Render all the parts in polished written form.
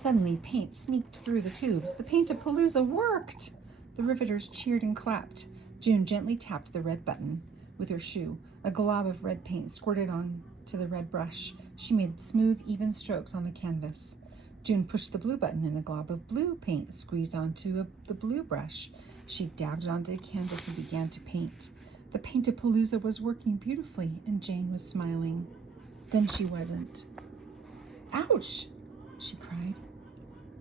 Suddenly, paint sneaked through the tubes. The Paint-A-Palooza worked! The riveters cheered and clapped. June gently tapped the red button with her shoe. A glob of red paint squirted onto the red brush. She made smooth, even strokes on the canvas. June pushed the blue button and a glob of blue paint squeezed onto the blue brush. She dabbed it onto the canvas and began to paint. The Paint-A-Palooza was working beautifully, and Jane was smiling. Then she wasn't. Ouch! She cried.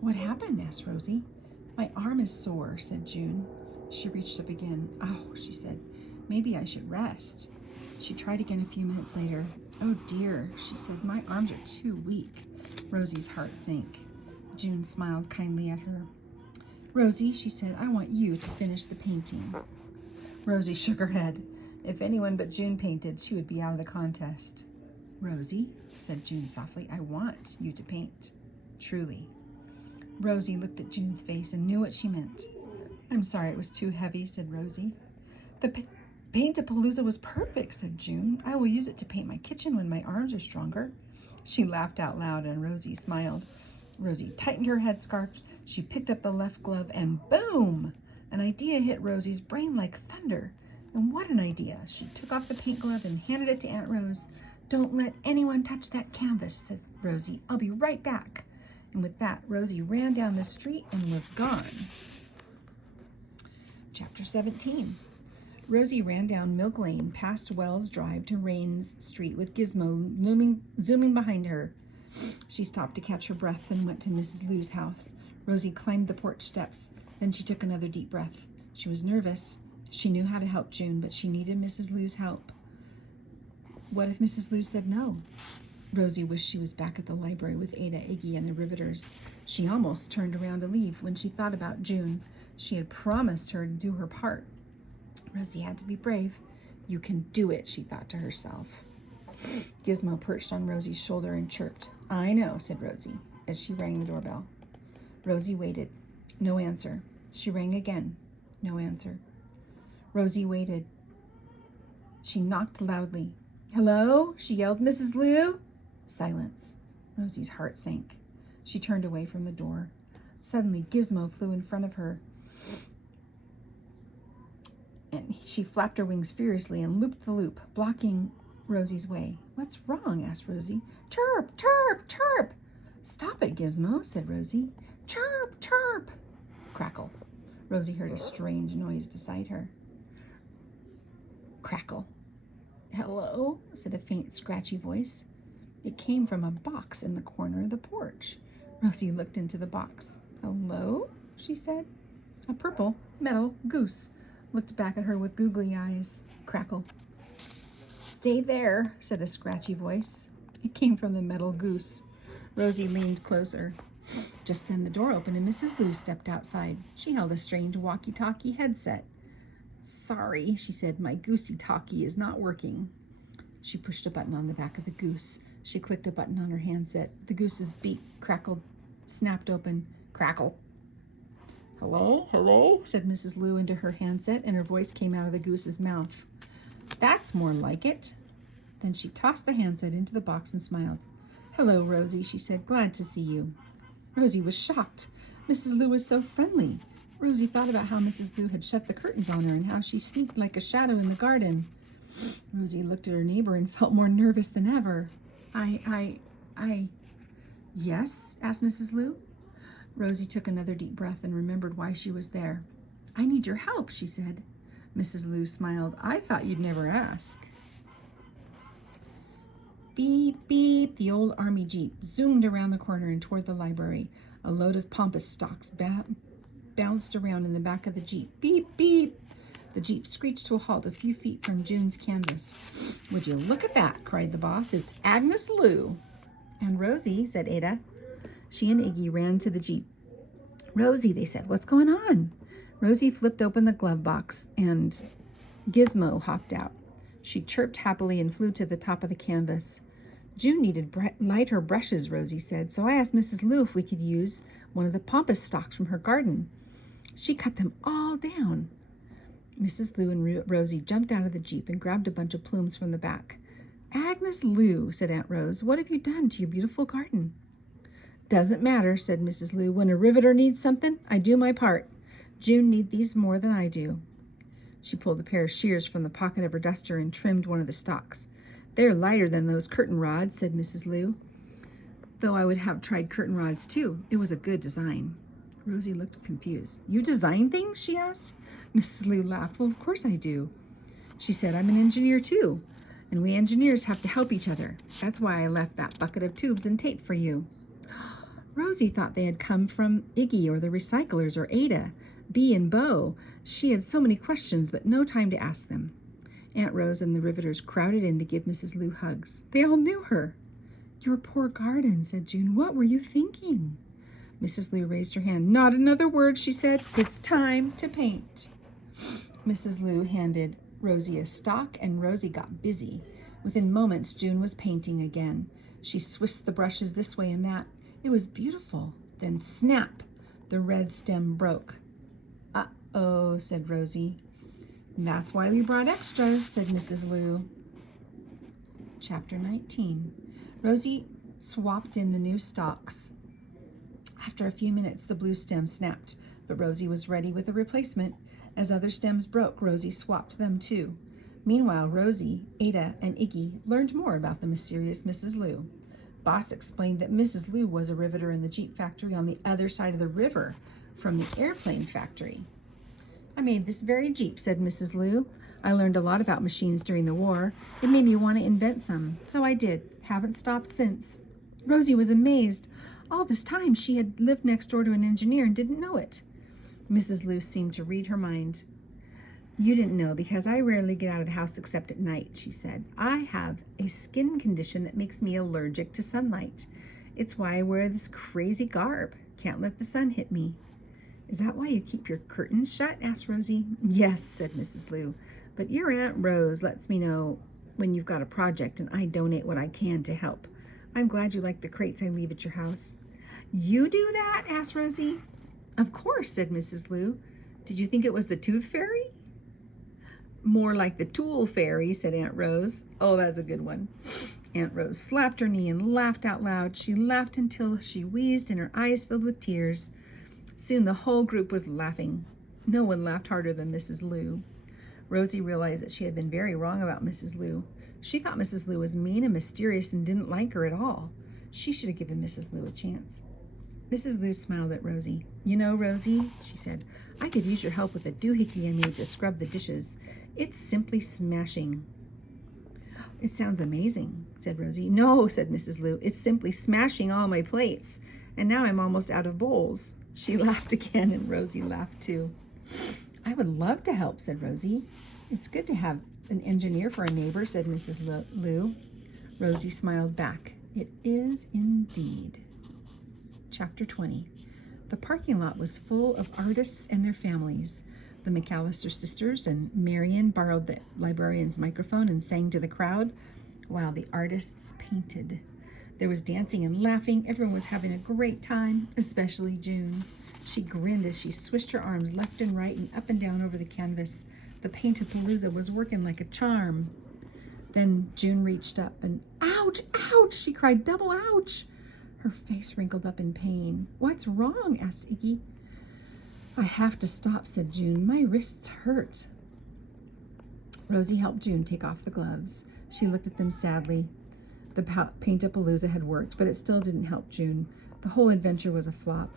What happened? Asked Rosie. My arm is sore, said June. She reached up again. Oh, she said, maybe I should rest. She tried again a few minutes later. Oh dear, she said, my arms are too weak. Rosie's heart sank. June smiled kindly at her. Rosie, she said, I want you to finish the painting. Rosie shook her head. If anyone but June painted, she would be out of the contest. Rosie, said June softly, I want you to paint. Truly. Rosie looked at June's face and knew what she meant. I'm sorry it was too heavy, said Rosie. The Paint-A-Palooza was perfect, said June. I will use it to paint my kitchen when my arms are stronger. She laughed out loud and Rosie smiled. Rosie tightened her headscarf. She picked up the left glove and boom! An idea hit Rosie's brain like thunder. And what an idea! She took off the paint glove and handed it to Aunt Rose. Don't let anyone touch that canvas, said Rosie. I'll be right back. And with that, Rosie ran down the street and was gone. Chapter 17. Rosie ran down Milk Lane, past Wells Drive to Rains Street with Gizmo zooming behind her. She stopped to catch her breath and went to Mrs. Lou's house. Rosie climbed the porch steps. Then she took another deep breath. She was nervous. She knew how to help June, but she needed Mrs. Lou's help. What if Mrs. Lou said no? Rosie wished she was back at the library with Ada, Iggy, and the riveters. She almost turned around to leave when she thought about June. She had promised her to do her part. Rosie had to be brave. You can do it, she thought to herself. Gizmo perched on Rosie's shoulder and chirped. I know, said Rosie, as she rang the doorbell. Rosie waited. No answer. She rang again. No answer. Rosie waited. She knocked loudly. Hello? She yelled. Mrs. Lou? Silence. Rosie's heart sank. She turned away from the door. Suddenly, Gizmo flew in front of her, and she flapped her wings furiously and looped the loop, blocking Rosie's way. What's wrong? Asked Rosie. Chirp, chirp, chirp. Stop it, Gizmo, said Rosie. Chirp, chirp. Crackle. Rosie heard a strange noise beside her. Crackle. Hello, said a faint, scratchy voice. It came from a box in the corner of the porch. Rosie looked into the box. Hello, she said. A purple metal goose looked back at her with googly eyes. Crackle. Stay there, said a scratchy voice. It came from the metal goose. Rosie leaned closer. Just then the door opened and Mrs. Lou stepped outside. She held a strange walkie-talkie headset. Sorry, she said, my goosey-talkie is not working. She pushed a button on the back of the goose. She clicked a button on her handset. The goose's beak crackled, snapped open. Crackle. Hello, hello, said Mrs. Lou into her handset, and her voice came out of the goose's mouth. That's more like it. Then she tossed the handset into the box and smiled. Hello, Rosie, she said. Glad to see you. Rosie was shocked. Mrs. Lou was so friendly. Rosie thought about how Mrs. Lou had shut the curtains on her and how she sneaked like a shadow in the garden. Rosie looked at her neighbor and felt more nervous than ever. Yes? Asked Mrs. Lou. Rosie took another deep breath and remembered why she was there. I need your help, she said. Mrs. Lou smiled. I thought you'd never ask. Beep, beep, the old army jeep zoomed around the corner and toward the library. A load of pampas stalks bounced around in the back of the jeep. Beep, beep. The jeep screeched to a halt a few feet from June's canvas. Would you look at that, cried the boss. It's Agnes Lou. And Rosie, said Ada. She and Iggy ran to the jeep. Rosie, they said, what's going on? Rosie flipped open the glove box and Gizmo hopped out. She chirped happily and flew to the top of the canvas. June needed lighter brushes, Rosie said, so I asked Mrs. Lou if we could use one of the pampas stalks from her garden. She cut them all down. Mrs. Lou and Rosie jumped out of the jeep and grabbed a bunch of plumes from the back. Agnes Lou, said Aunt Rose, what have you done to your beautiful garden? Doesn't matter, said Mrs. Lou. When a riveter needs something, I do my part. June needs these more than I do. She pulled a pair of shears from the pocket of her duster and trimmed one of the stalks. They're lighter than those curtain rods, said Mrs. Lou. Though I would have tried curtain rods too. It was a good design. Rosie looked confused. You design things? She asked. Mrs. Lou laughed. Well, of course I do. She said, I'm an engineer too, and we engineers have to help each other. That's why I left that bucket of tubes and tape for you. Rosie thought they had come from Iggy or the recyclers or Ada, Bee and Bo. She had so many questions, but no time to ask them. Aunt Rose and the riveters crowded in to give Mrs. Lou hugs. They all knew her. Your poor garden, said June. What were you thinking? Mrs. Lou raised her hand. Not another word, she said. It's time to paint. Mrs. Lou handed Rosie a stalk, and Rosie got busy. Within moments, June was painting again. She swished the brushes this way and that. It was beautiful. Then snap, the red stem broke. Uh-oh, said Rosie. That's why we brought extras, said Mrs. Lou. Chapter 19. Rosie swapped in the new stalks. After a few minutes, the blue stem snapped, but Rosie was ready with a replacement. As other stems broke, Rosie swapped them too. Meanwhile, Rosie, Ada, and Iggy learned more about the mysterious Mrs. Lou. Boss explained that Mrs. Lou was a riveter in the Jeep factory on the other side of the river from the airplane factory. I made this very Jeep, said Mrs. Lou. I learned a lot about machines during the war. It made me want to invent some, so I did. Haven't stopped since. Rosie was amazed. All this time she had lived next door to an engineer and didn't know it. Mrs. Lou seemed to read her mind. You didn't know because I rarely get out of the house except at night, she said. I have a skin condition that makes me allergic to sunlight. It's why I wear this crazy garb. Can't let the sun hit me. Is that why you keep your curtains shut? Asked Rosie. Yes, said Mrs. Lou. But your Aunt Rose lets me know when you've got a project, and I donate what I can to help. I'm glad you like the crates I leave at your house. You do that? Asked Rosie. Of course, said Mrs. Lou. Did you think it was the tooth fairy? More like the tool fairy, said Aunt Rose. Oh, that's a good one. Aunt Rose slapped her knee and laughed out loud. She laughed until she wheezed and her eyes filled with tears. Soon the whole group was laughing. No one laughed harder than Mrs. Lou. Rosie realized that she had been very wrong about Mrs. Lou. She thought Mrs. Lou was mean and mysterious and didn't like her at all. She should have given Mrs. Lou a chance. Mrs. Lou smiled at Rosie. You know, Rosie, she said, I could use your help with the doohickey I made to scrub the dishes. It's simply smashing. It sounds amazing, said Rosie. No, said Mrs. Lou, it's simply smashing all my plates. And now I'm almost out of bowls. She laughed again, and Rosie laughed too. I would love to help, said Rosie. It's good to have an engineer for a neighbor, said Mrs. Lou. Rosie smiled back. It is indeed. Chapter 20. The parking lot was full of artists and their families. The McAllister sisters and Marion borrowed the librarian's microphone and sang to the crowd while the artists painted. There was dancing and laughing. Everyone was having a great time, especially June. She grinned as she swished her arms left and right and up and down over the canvas. The paint-a-palooza was working like a charm. Then June reached up and, ouch, ouch, she cried, double ouch. Her face wrinkled up in pain. What's wrong? Asked Iggy. I have to stop, said June. My wrists hurt. Rosie helped June take off the gloves. She looked at them sadly. The paint-a-palooza had worked, but it still didn't help June. The whole adventure was a flop.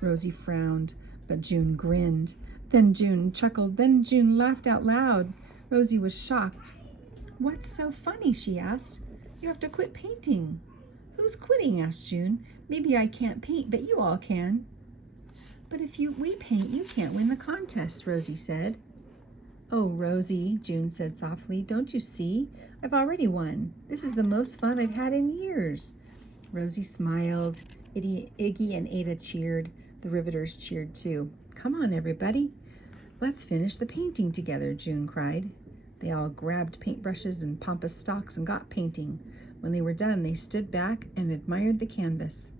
Rosie frowned, but June grinned. Then June chuckled. Then June laughed out loud. Rosie was shocked. What's so funny? She asked. You have to quit painting. Who's quitting? Asked June. Maybe I can't paint, but you all can. But if we paint, you can't win the contest, Rosie said. Oh, Rosie, June said softly, don't you see? I've already won. This is the most fun I've had in years. Rosie smiled. Iggy and Ada cheered. The riveters cheered too. Come on, everybody. Let's finish the painting together, June cried. They all grabbed paintbrushes and pompous stalks and got painting. When they were done, they stood back and admired the canvas.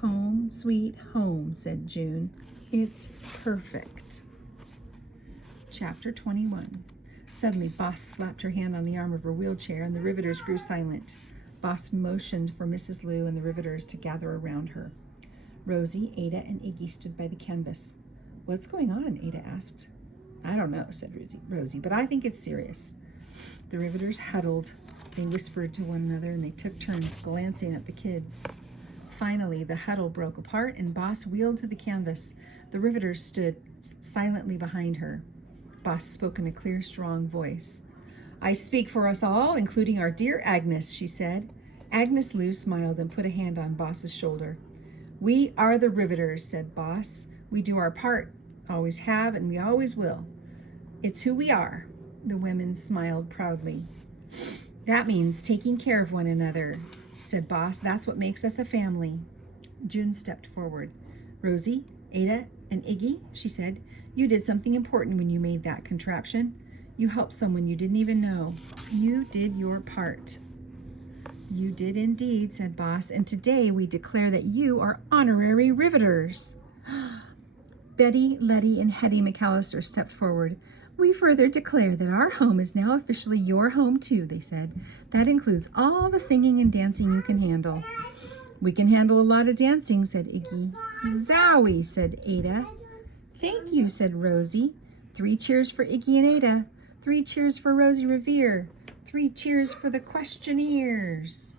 Home, sweet home, said June. It's perfect. Chapter 21. Suddenly, Boss slapped her hand on the arm of her wheelchair, and the riveters grew silent. Boss motioned for Mrs. Lou and the riveters to gather around her. Rosie, Ada, and Iggy stood by the canvas. "What's going on?" Ada asked. "I don't know," said Rosie, "but I think it's serious." The riveters huddled. They whispered to one another, and they took turns glancing at the kids. Finally, the huddle broke apart, and Boss wheeled to the canvas. The riveters stood silently behind her. Boss spoke in a clear, strong voice. "I speak for us all, including our dear Agnes," she said. Agnes Lou smiled and put a hand on Boss's shoulder. "We are the riveters," said Boss. "We do our part, always have, and we always will. It's who we are." The women smiled proudly. "That means taking care of one another," said Boss. "That's what makes us a family." June stepped forward. "Rosie, Ada, and Iggy," she said, "you did something important when you made that contraption. You helped someone you didn't even know. You did your part." "You did indeed," said Boss, "and today we declare that you are honorary riveters." Betty, Letty, and Hetty McAllister stepped forward. "We further declare that our home is now officially your home too," they said. "That includes all the singing and dancing you can handle." "We can handle a lot of dancing," said Iggy. "Zowie," said Ada. "Thank you," said Rosie. 3 cheers for Iggy and Ada. 3 cheers for Rosie Revere. 3 cheers for the questionnaires.